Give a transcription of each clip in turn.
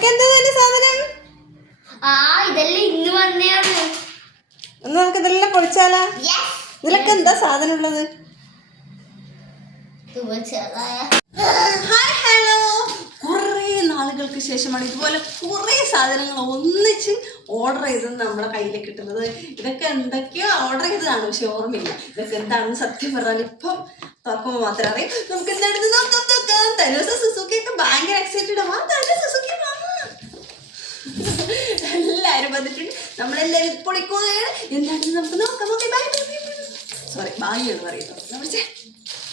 ഇതൊക്കെ എന്താ സാധനം? ഇതെല്ലാം ഇന്ന് വന്നെയാണ്. ഒന്ന് നമുക്ക് ഇതെല്ലാം പൊളിച്ചാലാ? ഇതിലൊക്കെ എന്താ സാധനം ഉള്ളത്? ഹായ് ഹലോ, കുറേ നാളുകൾക്ക് ശേഷമാണ് ഇതുപോലെ കുറേ സാധനങ്ങൾ ഒന്നിച്ച് ഓർഡർ ചെയ്തത് നമ്മുടെ കയ്യിലേക്ക് കിട്ടുന്നത്. ഇതൊക്കെ എന്തൊക്കെയോ ഓർഡർ ചെയ്തതാണ്, പക്ഷെ ഓർമ്മയില്ല ഇതൊക്കെ എന്താണെന്ന്. സത്യം പറഞ്ഞാൽ ഇപ്പം തുറക്കുമ്പോൾ മാത്രമേ അറിയാം. നമുക്ക് എന്താണെന്ന് നോക്കാം. തനുസ സുസുക്കിയൊക്കെ ഭയങ്കര എക്സൈറ്റഡ് ആ. സുസുക്കി എല്ലാവരും വന്നിട്ടുണ്ട്, നമ്മളെല്ലാവരും പൊളിക്കുകയാണ്. എന്താണെന്ന് നമുക്ക് നോക്കാം. Okay bye. സോറി ബായി എന്ന് പറയുന്നത് നമ്മൾ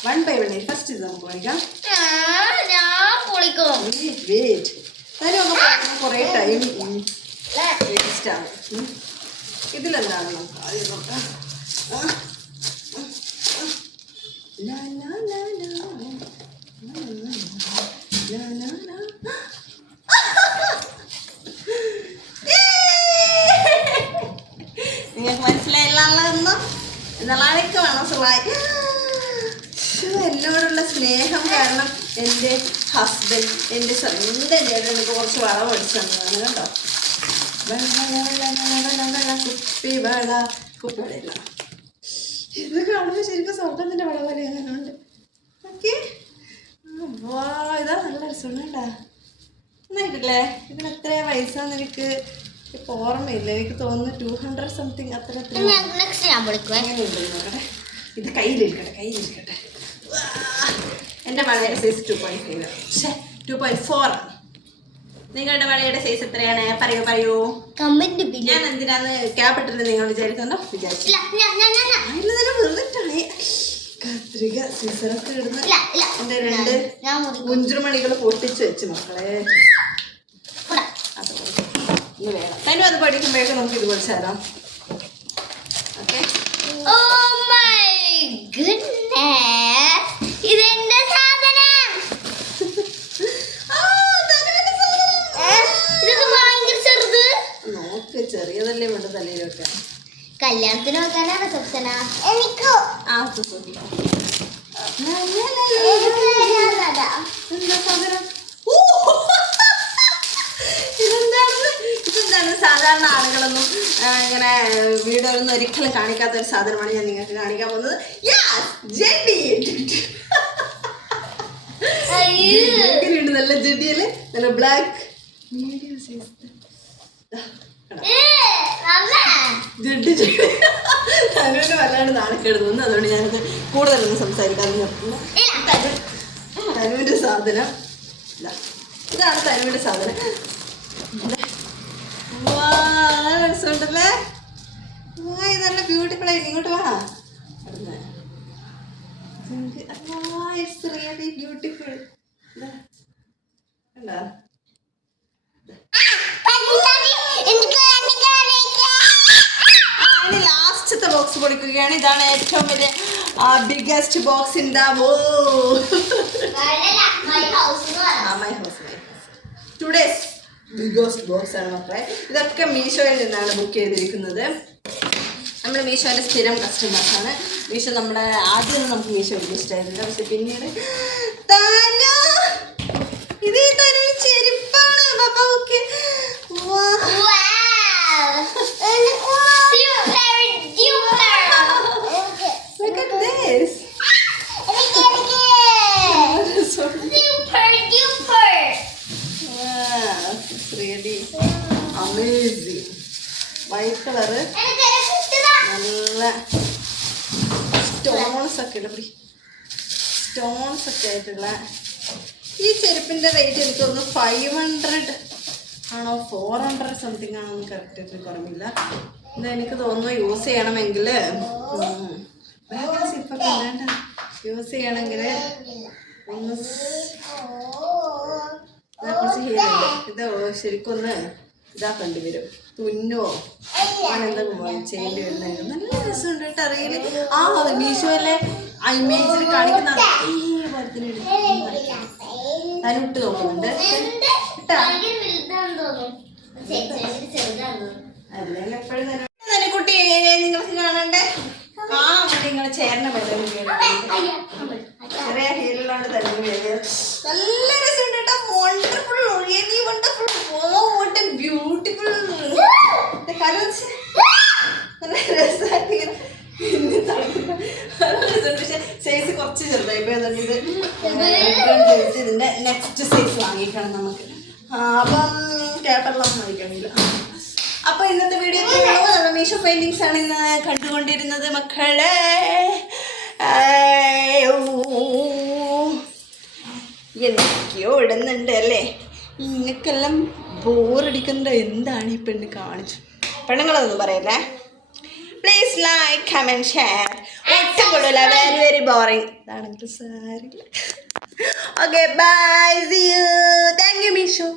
വൺ ബൈ വൺ. ഫസ്റ്റ് ഇത് നമുക്ക് പഠിക്കാം. കുറേ ടൈം വേസ്റ്റ് ആണ്. ഇതിലെന്താണ് നമുക്ക് ആദ്യം നോക്കാം. നിങ്ങൾക്ക് മനസ്സിലായില്ല എന്നാളൊക്കെ വേണം സുഖമായി. എന്നോടുള്ള സ്നേഹം കാരണം എൻ്റെ ഹസ്ബൻഡ്, എൻ്റെ സ്വന്തം ചേട്ടൻ എനിക്ക് കുറച്ച് വളം അടിച്ചു തന്നതാണ് കേട്ടോ. കുപ്പിവള ഇത് കാണുമ്പോൾ ശരിക്കും സ്വർണ്ണത്തിൻ്റെ വള പോലെയാണ്. ഓക്കെ വാ, ഇതാ നല്ല രസമാണ് കേട്ടാ. എന്നായിട്ടില്ലേ, ഇതിന് എത്രയാ പൈസ എനിക്ക് ഇപ്പം ഓർമ്മയില്ല. എനിക്ക് തോന്നുന്നു 200 സംതിങ് അത്ര. ഇത് കയ്യിലിരിക്കട്ടെ. എൻ്റെ വളയുടെ സൈസ് 2.5, പക്ഷേ 2.4 ആണ്. നിങ്ങളുടെ വളയുടെ സൈസ് എത്രയാണ്? പറയൂ. ഞാൻ എന്തിനാന്ന് ക്യാപിറ്റൽ നിങ്ങൾ വിചാരിക്കുന്നുണ്ടോ? വിചാരിച്ചില്ല. വെറുതെ കത്രിക സീസറൊക്കെ ഇടുന്ന എൻ്റെ 2 കുഞ്ചുമണികൾ പൊട്ടിച്ച് വെച്ച് മക്കളെ. ഇന്ന് വേണം തന്നെ അത് പഠിക്കുമ്പോഴേക്കും നമുക്ക് ഇത് പഠിച്ചാലോ. ഓക്കെ. ഇതെന്റെ സാധനം. ഇത് ഭയങ്കര ചെറുത്. നോക്ക്, ചെറിയതല്ലേ വേണ്ട തലയിലൊക്കെ. കല്യാണത്തിന് വെക്കാനാ റിസപ്ഷനാ? എനിക്കോ? ഇതെന്താണ്? സാധാരണ ആളുകളൊന്നും ഇങ്ങനെ വീഡിയോയിലൊന്നും ഒരിക്കലും കാണിക്കാത്ത ഒരു സാധനമാണ് ഞാൻ നിങ്ങൾക്ക് കാണിക്കാൻ പോകുന്നത്. നല്ല ജെഡിയല്ലേ, നല്ല ബ്ലാക്ക് തനുവിന് വല്ലാണ്ട് നാണക്കേട് തോന്നുന്നു. അതുകൊണ്ട് ഞാനത് കൂടുതലൊന്നും സംസാരിക്കാൻ തനുവിൻ്റെ സാധനം ഇതാണ്. തനുവിൻ്റെ സാധനം രസമുണ്ടല്ലേ. ഇതല്ല ബ്യൂട്ടിഫുൾ ആയിട്ട്. ഇങ്ങോട്ട് വാ. It's really beautiful. കണ്ടോ? ലാസ്റ്റത്തെ ബോക്സ് പൊളിക്കുകയാണ്. ഇതാണ് ഏറ്റവും വലിയ biggest box in the today's biggest box ആണ് മക്കളെ. ഇതൊക്കെ മീഷോയിൽ നിന്നാണ് ബുക്ക് ചെയ്തിരിക്കുന്നത്. നമ്മൾ മീഷോയുടെ സ്ഥിരം കസ്റ്റമേഴ്സാണ്. മീഷോ നമ്മുടെ ആദ്യം നമുക്ക് മീഷോ വലിയ ഇഷ്ടമായിരുന്നില്ല, പക്ഷെ പിന്നീട് ഇത് തനുവിന് ചെരുപ്പാണ്. പാപ്പ okay. Look at this. Wow, it's really amazing. White color. നല്ല സ്റ്റോൺസ് ഒക്കെ ഉണ്ട്. സ്റ്റോൺസ് ഒക്കെ ആയിട്ടുള്ള ഈ ചെരുപ്പിൻ്റെ റേറ്റ് എനിക്ക് തോന്നുന്നു 500 ആണോ 400 സംതിങ് ആണോ എന്ന് കറക്റ്റായിട്ട് കുറവില്ല. ഇത് എനിക്ക് തോന്നുന്നു യൂസ് ചെയ്യണമെങ്കിൽ ഭയങ്കര സിപ്പൊക്കെ വേണ്ട. യൂസ് ചെയ്യണമെങ്കിൽ ഒന്ന് കുറച്ച് ഇത് ശരിക്കൊന്ന് ഇതാക്കേണ്ടി വരും. തുന്നോ അങ്ങനെ എന്തെങ്കിലും ചെയ്യേണ്ടി വരുന്നതായിരുന്നു. നല്ല രസമുണ്ട് കേട്ടോ. അറിയില്ല ആ മീഷോയിലെ ആ ഇമേജിൽ കാണിക്കുന്ന തനുട്ട് നോക്കുന്നുണ്ട് കേട്ടോ. അല്ലെങ്കിൽ എപ്പോഴും തനുക്കുട്ടി നിങ്ങൾക്ക് കാണണ്ടേ? കാണാൻ വേണ്ടി നിങ്ങൾ ചേർന്ന ബലം ചെറിയ ഹീലിലാണ് തരുന്നത്. നല്ല രസമുണ്ട് കേട്ടോ. Wonderful, really wonderful. ഇതിന്റെ നെക്സ്റ്റ് സൈസ് വാങ്ങിക്കണം നമുക്ക്. അപ്പം കേട്ടെല്ലാം വാങ്ങിക്കണില്ല. അപ്പൊ ഇന്നത്തെ വീഡിയോ നമ്മുടെ മീഷോ പെയിന്റിങ്സ് ആണ് ഇന്ന് കണ്ടുകൊണ്ടിരുന്നത് മക്കളെ. എന്തൊക്കെയോ ഇടുന്നുണ്ട് അല്ലേ. നിങ്ങൾക്കെല്ലാം ബോറടിക്കുന്നത് എന്താണ് ഈ പെണ്ണ് കാണിച്ചു? പെണ്ണുങ്ങളൊന്നും പറയല്ലേ. Please like comment share. ഒട്ടും കൊള്ളൂല, വെരി വെരി ബോറിങ്. ഇതാണെങ്കിൽ സാരില്ല. Okay bye, see you. Thank you Meesho.